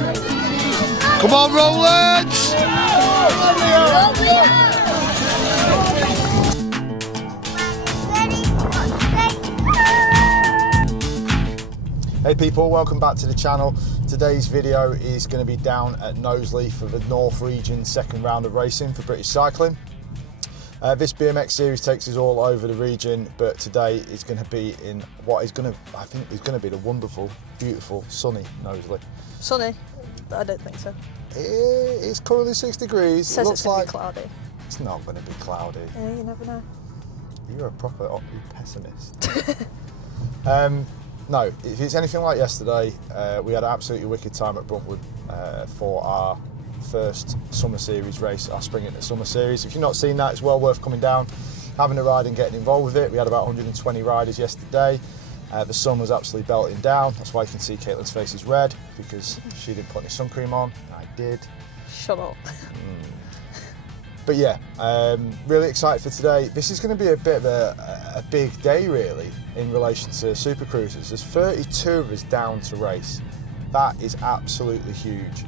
Come on, Rollins! Hey people, welcome back to the channel. Today's video is going to be down at Knowsley for the North Region second round of racing for British cycling. This BMX series takes us all over the region, but today is going to be in what is going to, I think, is going to be the wonderful, beautiful, sunny Knowsley. Sunny? I don't think so. It's currently 6 degrees. It says looks it's going like to be cloudy. it's not going to be cloudy. Yeah, you never know. You're a proper pessimist. No, if it's anything like yesterday, we had an absolutely wicked time at Bruntwood for our first summer series race, our spring into summer series. If you've not seen that, it's well worth coming down, having a ride and getting involved with it. We had about 120 riders yesterday. The sun was absolutely belting down. That's why you can see Caitlin's face is red, because she didn't put any sun cream on. I did. Shut up. But yeah, really excited for today. This is going to be a bit of a big day really in relation to Super Cruisers. There's 32 of us down to race. That is absolutely huge.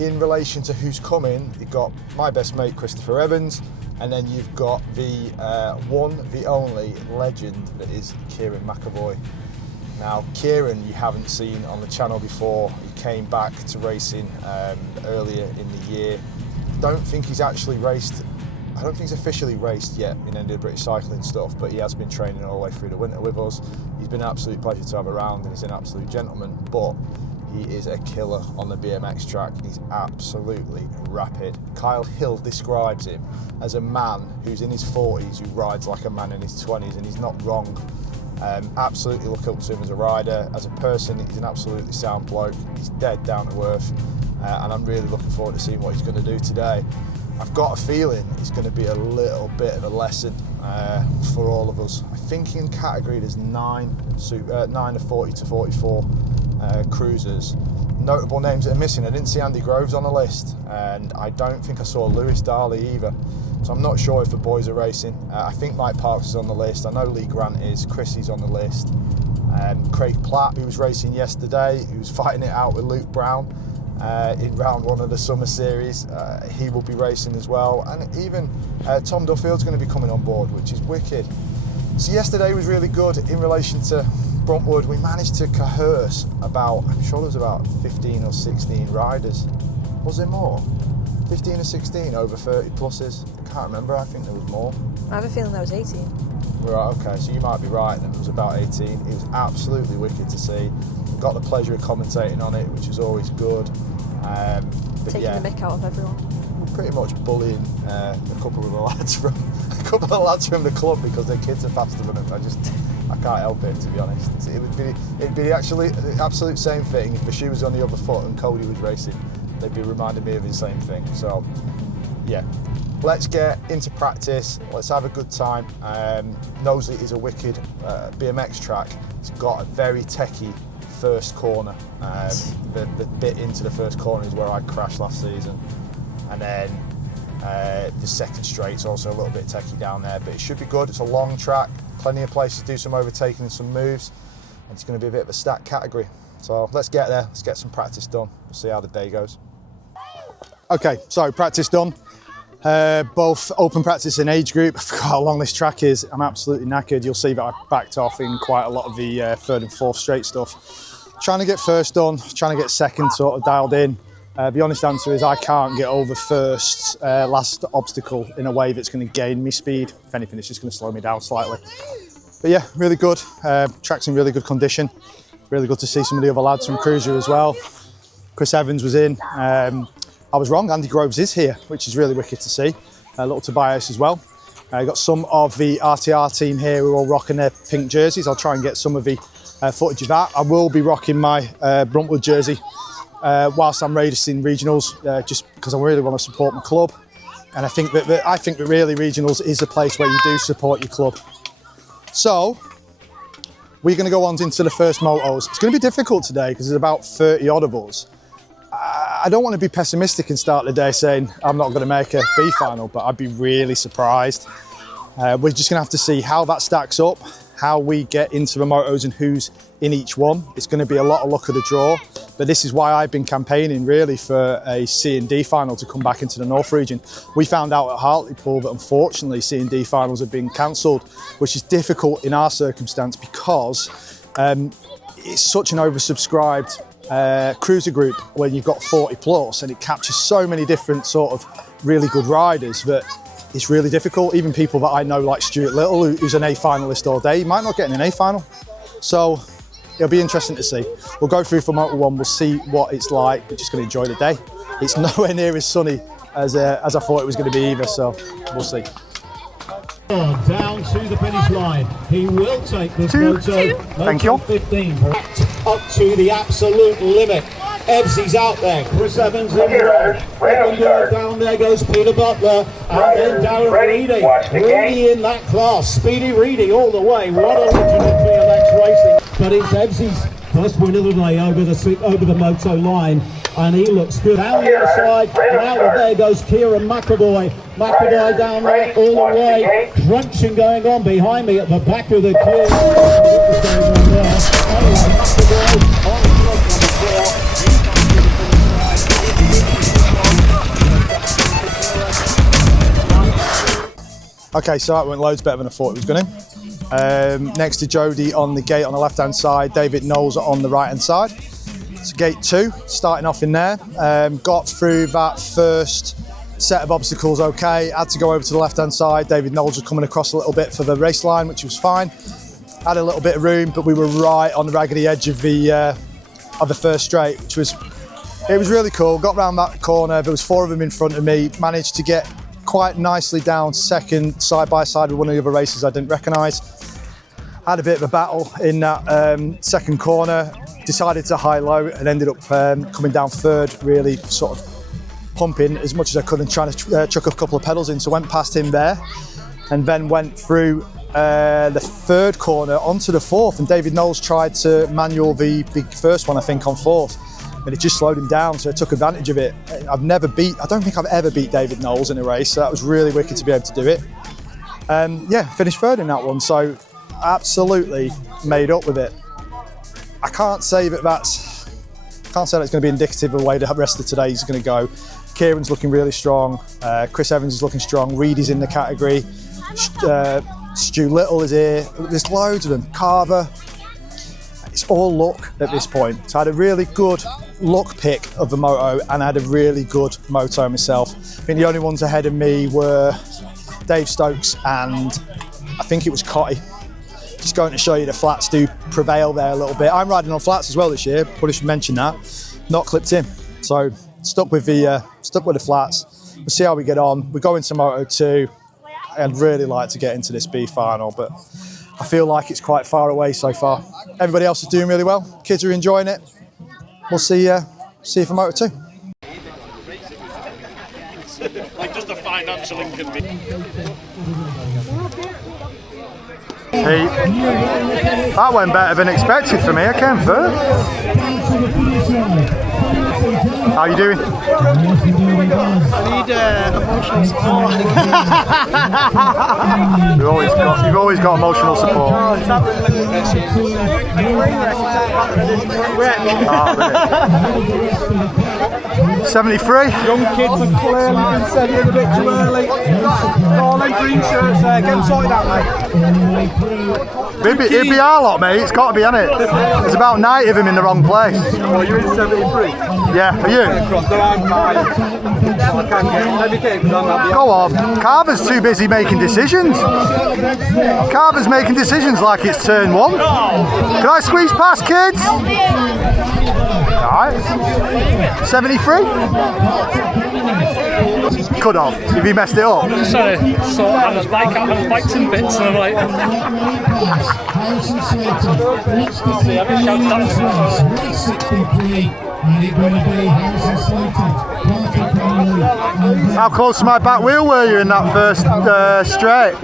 In relation to who's coming, you've got my best mate Christopher Evans, and then you've got the one, the only legend that is Kieron McAvoy. Now, Kieron you haven't seen on the channel before. He came back to racing earlier in the year. Don't think he's actually raced, I don't think he's officially raced yet in any of the British cycling stuff, but he has been training all the way through the winter with us. He's been an absolute pleasure to have around, and he's an absolute gentleman, but he is a killer on the BMX track. He's absolutely rapid. Kyle Hill describes him as a man who's in his 40s who rides like a man in his 20s, and he's not wrong. Absolutely look up to him as a rider. As a person, he's an absolutely sound bloke. He's dead down to earth, and I'm really looking forward to seeing what he's going to do today. I've got a feeling it's going to be a little bit of a lesson for all of us. I think in category there's 9 of 40 to 44 cruisers. Notable names that are missing. I didn't see Andy Groves on the list, and I don't think I saw Lewis Darley either. So I'm not sure if the boys are racing. I think Mike Parks is on the list. I know Lee Grant is. Chrissy's on the list. Craig Platt, who was racing yesterday, he was fighting it out with Luke Brown in round 1 of the summer series. He will be racing as well. And even Tom Duffield's going to be coming on board, which is wicked. So yesterday was really good in relation to Bruntwood. We managed to coerce about, I'm sure there was about 15 or 16 riders. Was there more? 15 or 16 over 30 pluses? I can't remember, I think there was more. I have a feeling there was 18. Right, okay, so you might be right then, it was about 18. It was absolutely wicked to see. Got the pleasure of commentating on it, which is always good. Taking the mick out of everyone. We're pretty much bullying a couple of the lads from the club because their kids are faster than them. I can't help it, to be honest. It'd be actually the absolute same thing if the shoe was on the other foot and Cody was racing. They'd be reminding me of the same thing. So, yeah, let's get into practice. Let's have a good time. Knowsley is a wicked BMX track. It's got a very techie first corner. The bit into the first corner is where I crashed last season, and then the second straight's also a little bit techie down there, but it should be good. It's a long track, plenty of places to do some overtaking and some moves, and it's going to be a bit of a stacked category. So let's get there, let's get some practice done. We'll see how the day goes. Okay, so practice done. Both open practice and age group. I forgot how long this track is. I'm absolutely knackered. You'll see that I backed off in quite a lot of the third and fourth straight stuff. Trying to get first done, trying to get second sort of dialed in. The honest answer is I can't get over first last obstacle in a way that's going to gain me speed. If anything, it's just going to slow me down slightly. But yeah, really good. Track's in really good condition. Really good to see some of the other lads from Cruiser as well. Chris Evans was in. I was wrong, Andy Groves is here, which is really wicked to see. Little Tobias as well. Got some of the RTR team here who are all rocking their pink jerseys. I'll try and get some of the footage of that. I will be rocking my Bruntwood jersey whilst I'm racing regionals, just because I really want to support my club. And I think that really regionals is a place where you do support your club. So we're going to go on into the first motos. It's going to be difficult today because there's about 30 odd of us. I don't want to be pessimistic and start the day saying I'm not going to make a B final, but I'd be really surprised. We're just going to have to see how that stacks up, how we get into the motos and who's in each one. It's going to be a lot of luck of the draw. But this is why I've been campaigning really for a C&D final to come back into the North Region. We found out at Hartlepool that unfortunately C&D finals have been cancelled, which is difficult in our circumstance because it's such an oversubscribed cruiser group when you've got 40 plus, and it captures so many different sort of really good riders that it's really difficult. Even people that I know, like Stuart Little, who's an A finalist all day, he might not get in an A final. So it'll be interesting to see. We'll go through for Moto 1, we'll see what it's like. We're just going to enjoy the day. It's nowhere near as sunny as I thought it was going to be either, so we'll see. Down to the finish line. He will take this moto. Thank you. 15. Up to the absolute limit. Evsy's out there. Chris Evans in there. Down there goes Peter Butler. And then Darren Reedy. Reedy in that class. Speedy Reedy all the way. What a legend of BMX racing. But it's Evsy's first win of the day over the moto line. And he looks good. Down the other side, and out of there goes Kieron McAvoy. McAvoy down there all the way. Crunching going on behind me at the back of the queue. Okay, so that went loads better than I thought it was going to. Next to Jody on the gate on the left-hand side, David Knowles on the right-hand side. So gate 2, starting off in there. Got through that first set of obstacles okay. Had to go over to the left-hand side. David Knowles was coming across a little bit for the race line, which was fine. Had a little bit of room, but we were right on the raggedy edge of the first straight, which was really cool. Got round that corner. There was 4 of them in front of me. Managed to get quite nicely down second, side by side with one of the other racers I didn't recognise. Had a bit of a battle in that second corner. Decided to high-low and ended up coming down third, really sort of pumping as much as I could and trying to chuck a couple of pedals in. So went past him there and then went through the third corner onto the fourth, and David Knowles tried to manual the big first one, I think, on fourth. But it just slowed him down, so I took advantage of it. I don't think I've ever beat David Knowles in a race, so that was really wicked to be able to do it. Yeah, finished third in that one, so absolutely made up with it. I can't say that's going to be indicative of the way the rest of today is going to go. Kieran's looking really strong. Chris Evans is looking strong. Reedy's in the category. Stu Little is here. There's loads of them. Carver. It's all luck at this point. So I had a really good luck pick of the moto, and I had a really good moto myself. I think the only ones ahead of me were Dave Stokes and I think it was Cotty. Just going to show you the flats do prevail there a little bit. I'm riding on flats as well this year, probably should mention that. Not clipped in. So stuck with the flats. We'll see how we get on. We're going to Moto 2. I'd really like to get into this B final, but I feel like it's quite far away so far. Everybody else is doing really well. Kids are enjoying it. We'll see you for Moto 2. Like just a financial inconvenience. Hey, that went better than expected for me. I came first. How you doing? I need emotional support. You've always got emotional support. 73. Young kids have clearly been setting in a bit too early. All them green shirts there, get them sorted out, mate. It'd be our lot, mate. It's got to be, hasn't it? There's about 90 of them in the wrong place. Oh, you're in 73? Yeah, are you? No, I'm fine. I can't get it. Let me get it, because I'm not the... Go on. Carver's too busy making decisions. Carver's making decisions like it's turn 1. Can I squeeze past, kids? Alright. 73? Could have, if he messed it up. Sorry, so I was bikes in bits and I'm like... How close to my back wheel were you in that first straight? I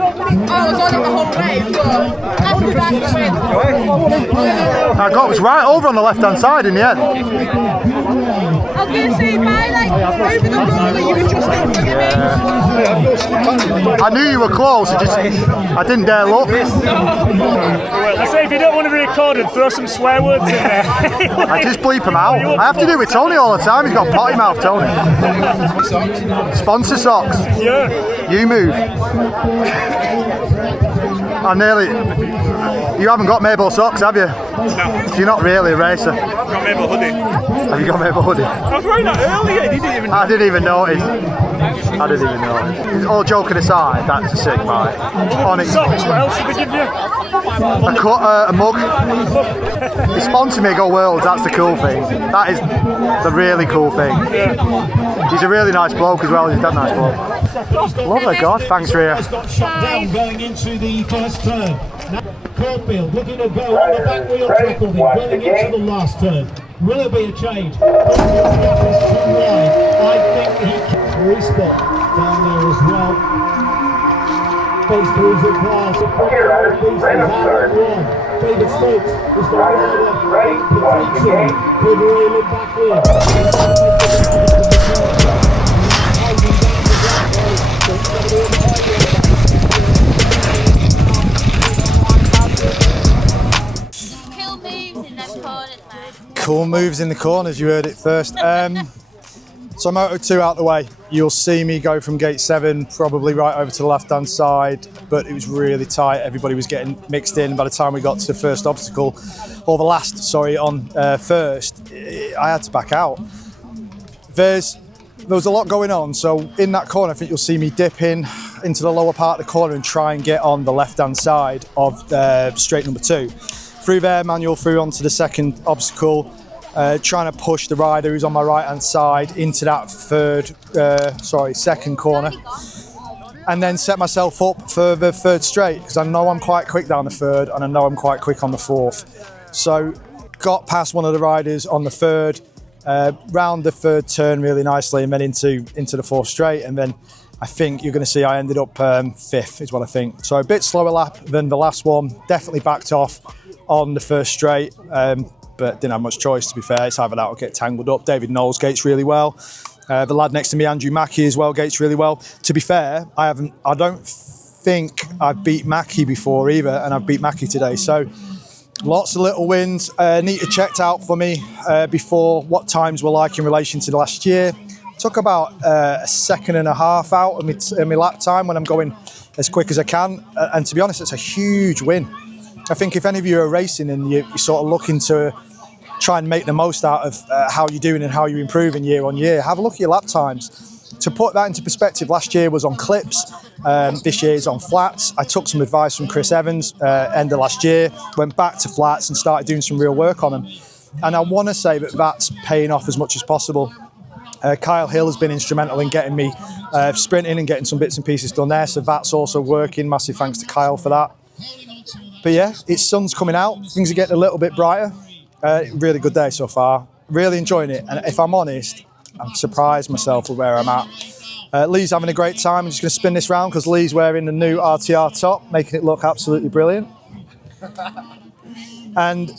was on it the whole way, but after that, I was right over on the left hand side in the end. I was going to say, by like over the roller, you were just in front of me. I knew you were close, I didn't dare look. I say, if you don't want to be recorded, throw some swear words in there. I just bleep them out. I have to do it with Tony all the time. He's got potty mouth, Tony. Sponsor socks. Yeah. You move. I nearly. You haven't got Mabel socks, have you? No. So you're not really a racer. I've got Mabel hoodie. Have you got Mabel hoodie? I was wearing that earlier. You didn't even. I didn't even notice. All joking aside, that's a sick bike. Socks. What else did they give you? A mug. He sponsored me Go Worlds, that's the cool thing. That is the really cool thing. Yeah. He's a really nice bloke as well, he's a dead nice bloke. Love her, God, thanks Rhea. Got shot down going into the first turn. Now, Caulfield looking to go on the back wheel tackle, going into the last turn. Will there be a change? I think he can respot down there as well. Face towards the class. David Stokes is the rider. Potential. Could reel him back in. Cool moves in the corners, you heard it first. So Moto 2 out the way, you'll see me go from gate 7 probably right over to the left hand side, but it was really tight, everybody was getting mixed in. By the time we got to the first obstacle, or the last, sorry, on first, I had to back out. There was a lot going on, so in that corner I think you'll see me dip in into the lower part of the corner and try and get on the left hand side of straight number 2. Through there, manual through onto the second obstacle, trying to push the rider who's on my right hand side into that second corner, and then set myself up for the third straight because I know I'm quite quick down the third and I know I'm quite quick on the fourth. So got past one of the riders on the third, round the third turn really nicely, and then into the fourth straight, and then I think you're going to see I ended up 5th is what I think. So a bit slower lap than the last one, definitely backed off on the first straight, but didn't have much choice, to be fair. It's either that or get tangled up. David Knowles gates really well. The lad next to me, Andrew Mackey, as well, gates really well. To be fair, I don't think I've beat Mackey before either, and I've beat Mackey today. So lots of little wins. Nita checked out for me before what times were like in relation to the last year. Took about a second and a half out of my lap time when I'm going as quick as I can. And to be honest, it's a huge win. I think if any of you are racing and you're sort of looking to try and make the most out of how you're doing and how you're improving year on year, have a look at your lap times. To put that into perspective, last year was on clips, this year is on flats. I took some advice from Chris Evans end of last year, went back to flats and started doing some real work on them. And I want to say that that's paying off as much as possible. Kyle Hill has been instrumental in getting me sprinting and getting some bits and pieces done there, so that's also working. Massive thanks to Kyle for that. But yeah, it's sun's coming out, things are getting a little bit brighter. Really good day so far, really enjoying it, and if I'm honest, I'm surprised myself with where I'm at. Lee's having a great time. I'm just going to spin this round because Lee's wearing the new RTR top, making it look absolutely brilliant. And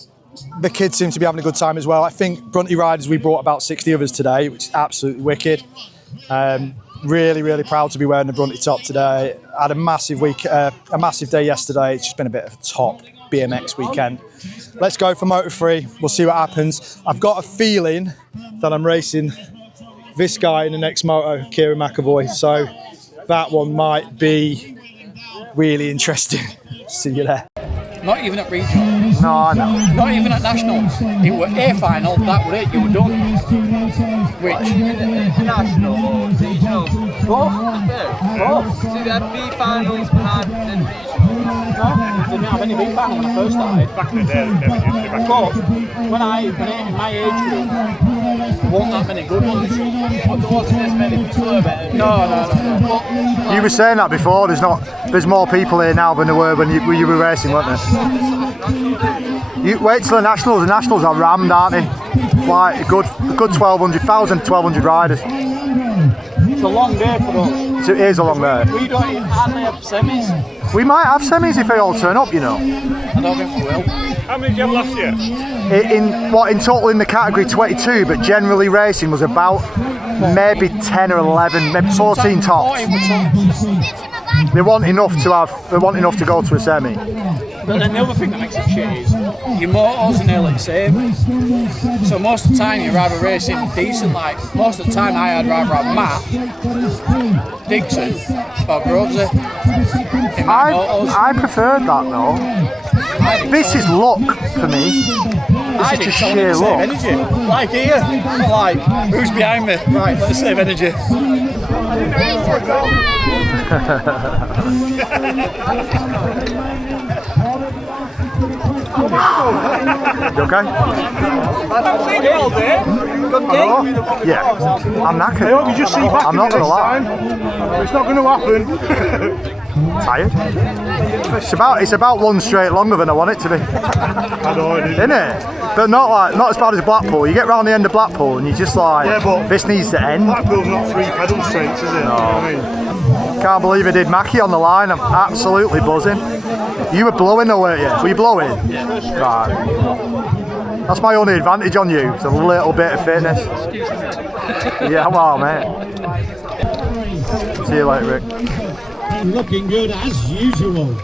the kids seem to be having a good time as well. I think Brunty riders, we brought about 60 of us today, which is absolutely wicked. Really, really proud to be wearing the Brunty top today. I had a massive week, a massive day yesterday. It's just been a bit of a top BMX weekend. Let's go for Moto 3. We'll see what happens. I've got a feeling that I'm racing this guy in the next moto, Kieron McAvoy. So that one might be really interesting. See you there. Not even at regional. No, I know. Not even at nationals. It were A final, that were it, you were done. Which? National or regional? Both. So they had B finals and then regional. No, didn't have any big final when I first started. Back in the day, they never used it. But when I in my age group, there weren't that many good ones. But there wasn't as many before then. No. You were saying that before. There's more people here now than there were when you were racing, weren't there? You wait till the nationals. The nationals are rammed, aren't they? Like a good 1,200 riders. It's a long day for us. It is a long day. We don't hardly have semis. We might have semis if they all turn up, you know. I don't think we will. How many did you have last year? In total in the category 22, but generally racing was about maybe 10 or 11, maybe 14 tops. They want enough to go to a semi. But then the other thing that makes it shit is your motors are nearly the same. So most of the time you're either racing decent, like most of the time I had rather have Matt, Dixon or Groves in my motors. I preferred that though. This is luck for me. This is just sheer luck. Energy. Like here, like who's behind me? Right, let's save energy. You okay? I've seen you all day. Good day. Yeah, I'm knackered. I hope you just see back I'm not going to lie. It's not going to happen. Tired? It's about one straight longer than I want it to be. I know it is. Isn't it? But not as bad as Blackpool. You get round the end of Blackpool and you're just like, yeah, but this needs to end. Blackpool's not 3 pedal straights, is it? No. You know what I mean? Can't believe I did Mackie on the line. I'm absolutely buzzing. You were blowing though, weren't you? Were you blowing? Yeah. Right. That's my only advantage on you. It's a little bit of fitness. Yeah, well, mate. See you later, Rick. Looking good as usual.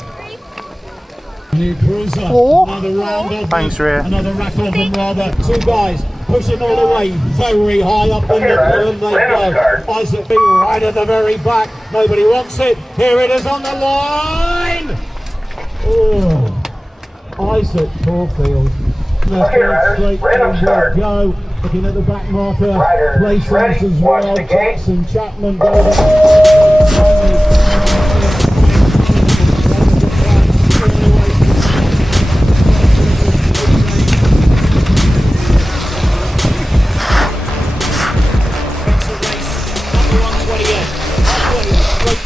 Another round of thanks, Ray. Another rack of them rather. Two guys pushing all the way very high up in the column they go. Isaac B right at the very back. Nobody wants it. Here it is on the line. Oh, Isaac Caulfield. Straight go. Looking at the back marker. Placings as well. Jackson Chapman going.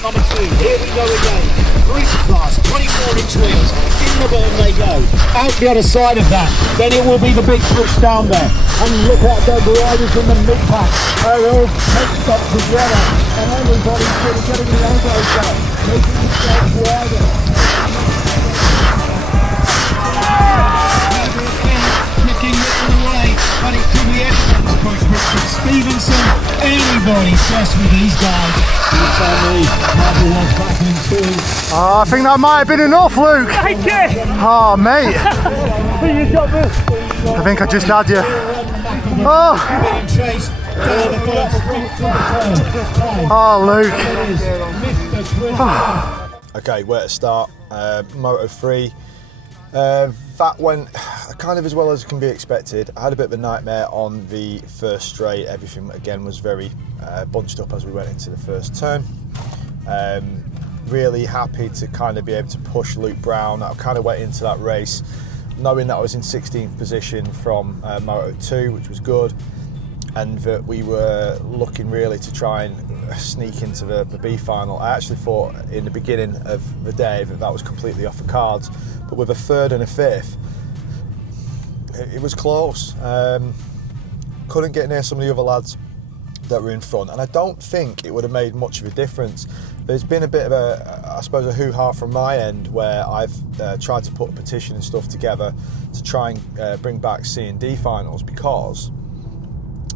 Number 2, here we go again. Grease class, 24-inch wheels. In the berm they go. Out the other side of that, then it will be the big push down there. And look at the riders in the mid-pack. They're all mixed up together. And everybody's really getting the elbows out. Making themselves wider. Kicking it all the way. But it could be anyone's push. Richard Stevenson. Anybody's just with these guys. Oh, I think that might have been enough, Luke. Oh, mate. I think I just had you. Oh. Oh, Luke. Oh. Okay, where to start? Moto 3. That went kind of as well as can be expected. I had a bit of a nightmare on the first straight. Everything again was very bunched up as we went into the first turn. Really happy to kind of be able to push Luke Brown. I kind of went into that race knowing that I was in 16th position from Moto 2, which was good, and that we were looking really to try and sneak into the B final. I actually thought in the beginning of the day that was completely off the cards, but with a third and a fifth, it was close. Couldn't get near some of the other lads that were in front, and I don't think it would have made much of a difference. There's been a bit of a, I suppose, a hoo-ha from my end where I've tried to put a petition and stuff together to try and bring back C and D finals, because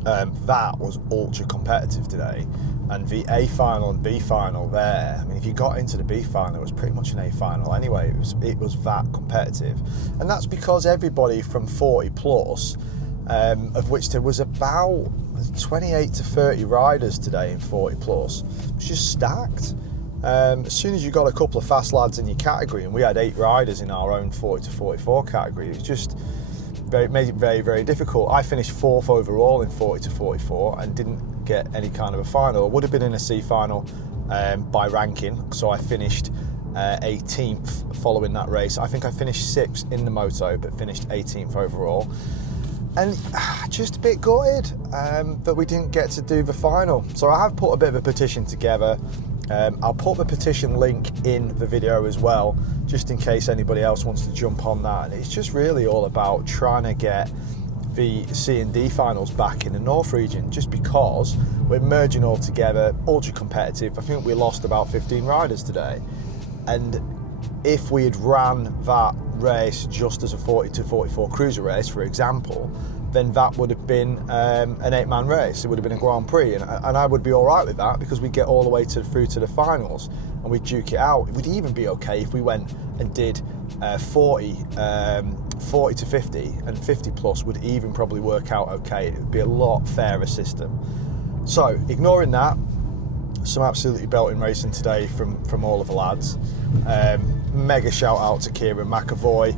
that was ultra competitive today, and the A final and B final there, I mean, if you got into the B final, it was pretty much an A final anyway. It was that competitive, and that's because everybody from 40 plus, of which there was about 28 to 30 riders today in 40 plus, it's just stacked. As soon as you got a couple of fast lads in your category, and we had 8 riders in our own 40 to 44 category, it was just made it very, very difficult. I finished 4th overall in 40 to 44 and didn't get any kind of a final. I would have been in a C final by ranking, so I finished 18th following that race. I think I finished 6th in the moto, but finished 18th overall. And just a bit gutted that we didn't get to do the final. So I have put a bit of a petition together. I'll put the petition link in the video as well, just in case anybody else wants to jump on that. And it's just really all about trying to get the C and D finals back in the North Region, just because we're merging all together, ultra competitive. I think we lost about 15 riders today, and if we had ran that race just as a 40 to 44 cruiser race, for example, then that would have been an 8-man race. It would have been a Grand Prix, and I would be all right with that, because we'd get all the way through to the finals and we'd duke it out. It would even be okay if we went and did 40 to 50, and 50 plus would even probably work out okay. It would be a lot fairer system. So, ignoring that, some absolutely belting racing today from all of the lads. Mega shout out to Kieron McAvoy.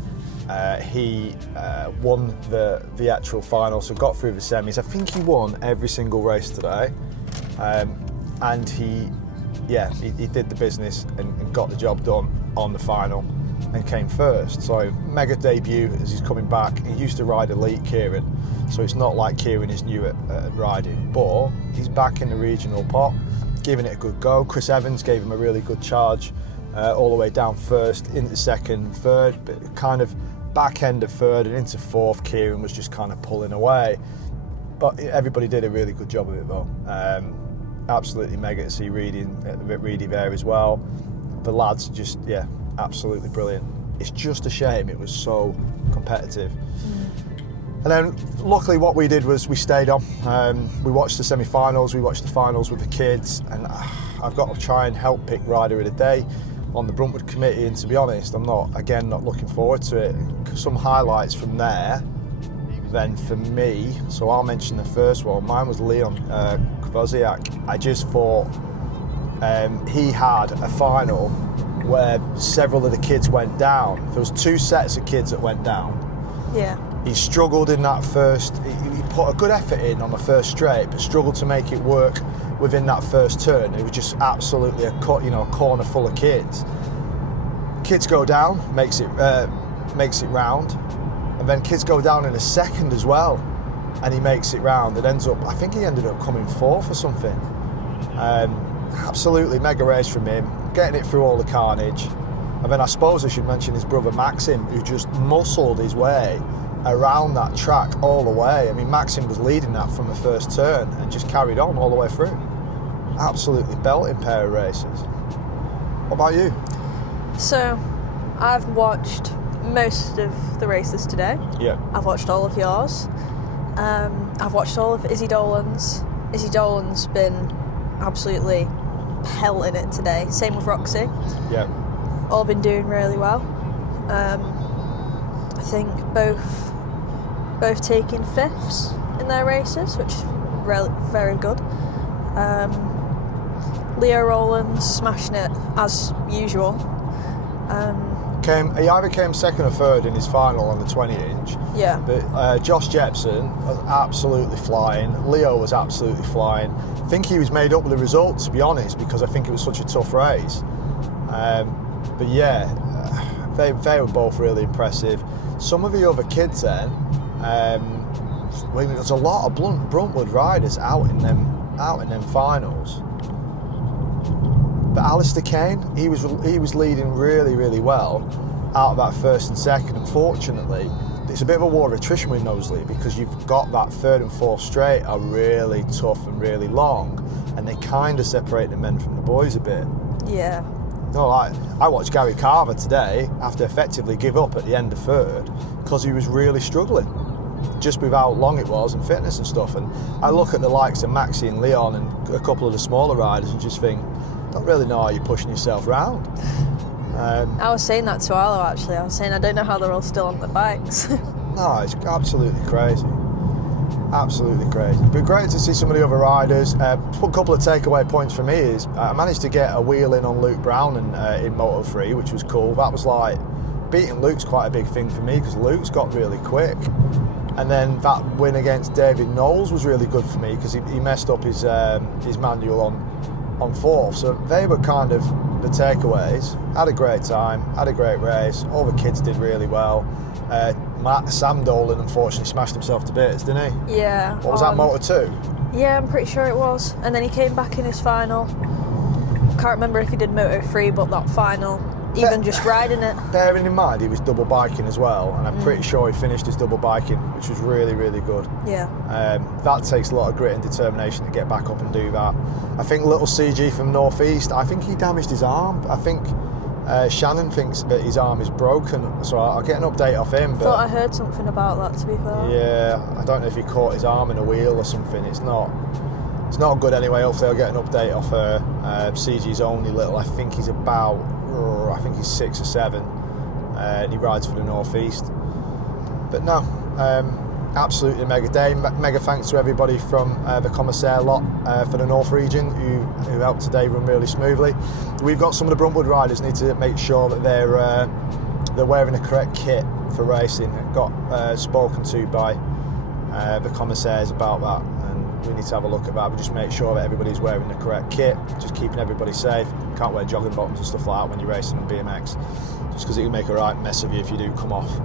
He won the actual final, so got through the semis. I think he won every single race today, and he did the business and got the job done on the final and came first. So mega debut as he's coming back. He used to ride elite, Kieron, so it's not like Kieron is new at riding, but he's back in the regional pot, giving it a good go. Chris Evans gave him a really good charge all the way down first, into second, third, but kind of back end of third and into fourth. Kieron was just kind of pulling away, but everybody did a really good job of it though. Absolutely mega to see Reedy there as well. The lads just, absolutely brilliant. It's just a shame it was so competitive. And then luckily what we did was we stayed on. We watched the semi-finals, we watched the finals with the kids, and I've got to try and help pick Rider of the Day on the Bruntwood committee, and to be honest, I'm not looking forward to it. Some highlights from there then for me, so I'll mention the first one. Mine was Leon Kvoziak. I just thought he had a final where several of the kids went down. There was 2 sets of kids that went down. Yeah. He struggled in that first, he put a good effort in on the first straight, but struggled to make it work within that first turn. It was just absolutely a corner full of kids. Kids go down, makes it round, and then kids go down in a second as well, and he makes it round. It ends up, I think he ended up coming 4th or something. Absolutely mega race from him, getting it through all the carnage. And then I suppose I should mention his brother Maxim, who just muscled his way around that track all the way. I mean, Maxim was leading that from the first turn and just carried on all the way through. Absolutely belting pair of races. What about you? So, I've watched most of the races today. Yeah. I've watched all of yours. I've watched all of Izzy Dolan's. Izzy Dolan's been absolutely pelting it today. Same with Roxy. Yeah. All been doing really well. I think both taking 5ths in their races, which is very good. Leo Rowland smashing it as usual. He either came second or third in his final on the 20-inch. Yeah. But Josh Jepson was absolutely flying. Leo was absolutely flying. I think he was made up with the result, to be honest, because I think it was such a tough race. But yeah, they were both really impressive. Some of the other kids then, there's a lot of Bruntwood riders out in them finals. But Alistair Kane, he was leading really, really well out of that first and second. Unfortunately, it's a bit of a war of attrition with Knowsley, because you've got that third and fourth straight are really tough and really long, and they kind of separate the men from the boys a bit. Yeah. No, I watched Gary Carver today have to effectively give up at the end of third because he was really struggling just with how long it was and fitness and stuff. And I look at the likes of Maxie and Leon and a couple of the smaller riders and just think, don't really know how you're pushing yourself around. I was saying that to Arlo actually. I was saying I don't know how they're all still on the bikes. No, it's absolutely crazy. Absolutely crazy. But great to see some of the other riders. A couple of takeaway points for me is I managed to get a wheel in on Luke Brown in Moto3, which was cool. That was like, beating Luke's quite a big thing for me because Luke's got really quick. And then that win against David Knowles was really good for me because he messed up his manual on fourth. So they were kind of the takeaways. Had a great time, had a great race. All the kids did really well. Sam Dolan unfortunately smashed himself to bits, didn't he? Yeah. What was that, Moto2? Yeah, I'm pretty sure it was. And then he came back in his final. Can't remember if he did Moto3, but that final, even just riding it. Bearing in mind he was double biking as well, and I'm pretty sure he finished his double biking, which was really, really good. Yeah. That takes a lot of grit and determination to get back up and do that. I think little CG from North East, I think he damaged his arm. I think Shannon thinks that his arm is broken, so I'll get an update off him. I thought I heard something about that, to be fair. Yeah, I don't know if he caught his arm in a wheel or something. It's not good anyway. Hopefully I'll get an update off her. CG's only little. I think he's 6 or 7, and he rides for the North East. But no, absolutely mega day. Mega thanks to everybody from the commissaire lot for the North Region who helped today run really smoothly. We've got some of the Bruntwood riders need to make sure that they're wearing the correct kit for racing. Got spoken to by the commissaires about that, and we need to have a look at that. But just make sure that everybody's wearing the correct kit, just keeping everybody safe. You can't wear jogging bottoms and stuff like that when you're racing on BMX, just because it can make a right mess of you if you do come off.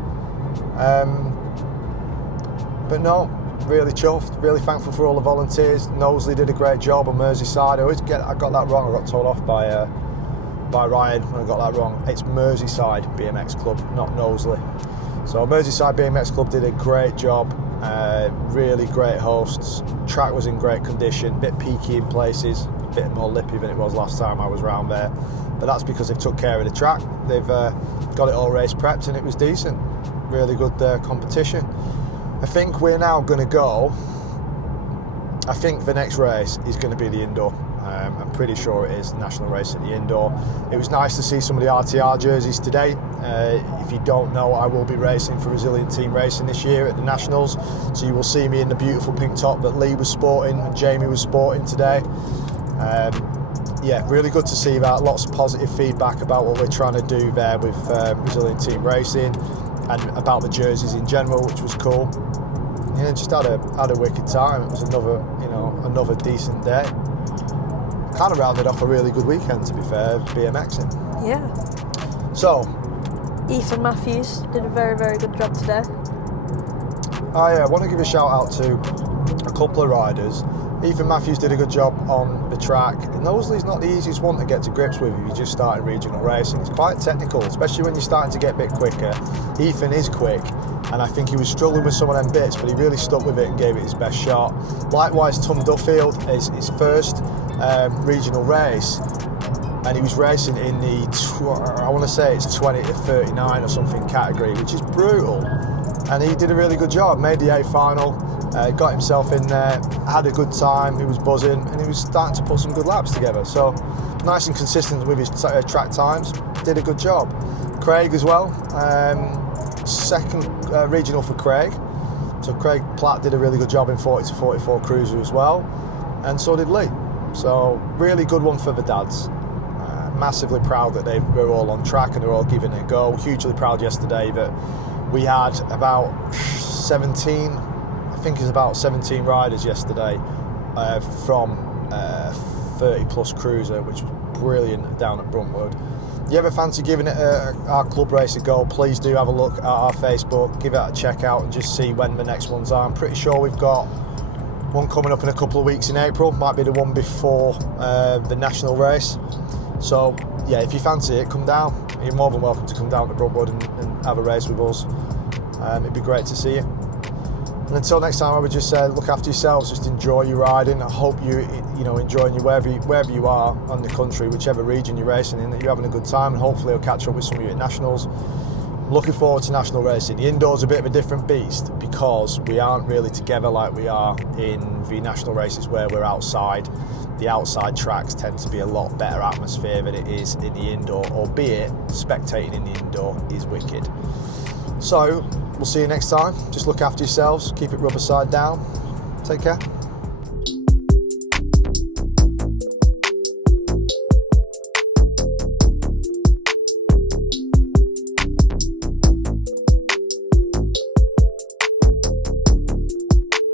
But no, really chuffed, really thankful for all the volunteers. Knowsley did a great job on Merseyside. I got that wrong. I got told off by Ryan when I got that wrong. It's Merseyside BMX Club, not Knowsley. So Merseyside BMX Club did a great job. Really great hosts. Track was in great condition, bit peaky in places, a bit more lippy than it was last time I was around there. But that's because they've took care of the track. They've got it all race prepped, and it was decent. Really good competition. I think we're now going to go. I think the next race is going to be the indoor. I'm pretty sure it is the national race at the indoor. It was nice to see some of the RTR jerseys today. If you don't know, I will be racing for Resilient Team Racing this year at the Nationals. So you will see me in the beautiful pink top that Lee was sporting and Jamie was sporting today. Yeah, really good to see that. Lots of positive feedback about what we're trying to do there with Resilient Team Racing and about the jerseys in general, which was cool. Yeah, just had a wicked time. It was another decent day. Kind of rounded off a really good weekend, to be fair, BMXing. Yeah. So, Ethan Matthews did a very, very good job today. I want to give a shout out to a couple of riders. Ethan Matthews did a good job on the track. Knowsley's not the easiest one to get to grips with if you just start in regional racing. It's quite technical, especially when you're starting to get a bit quicker. Ethan is quick, and I think he was struggling with some of them bits, but he really stuck with it and gave it his best shot. Likewise, Tom Duffield is his first regional race, and he was racing in the, I want to say it's 20 to 39 or something category, which is brutal. And he did a really good job, made the A final, got himself in there, had a good time, he was buzzing, and he was starting to put some good laps together. So nice and consistent with his track times, did a good job. Craig as well, second regional for Craig. So Craig Platt did a really good job in 40 to 44 cruiser as well, and so did Lee. So really good one for the dads. Massively proud that they were all on track and they're all giving it a go. Hugely proud yesterday that we had about 17, I think it's about 17 riders yesterday from 30 plus cruiser, which was brilliant down at Bruntwood. If you ever fancy giving it our club race a go, please do have a look at our Facebook, give it a check out and just see when the next ones are. I'm pretty sure we've got one coming up in a couple of weeks in April, might be the one before the national race. So yeah, if you fancy it, come down. You're more than welcome to come down to Bruntwood and have a race with us. It'd be great to see you. And until next time, I would just say, look after yourselves, just enjoy your riding. I hope you enjoying you wherever you are on the country, whichever region you're racing in, that you're having a good time, and hopefully I'll catch up with some of you at nationals. Looking forward to national racing. The indoor's a bit of a different beast because we aren't really together like we are in the national races where we're outside. The outside tracks tend to be a lot better atmosphere than it is in the indoor, albeit spectating in the indoor is wicked. So we'll see you next time. Just look after yourselves, keep it rubber side down. Take care.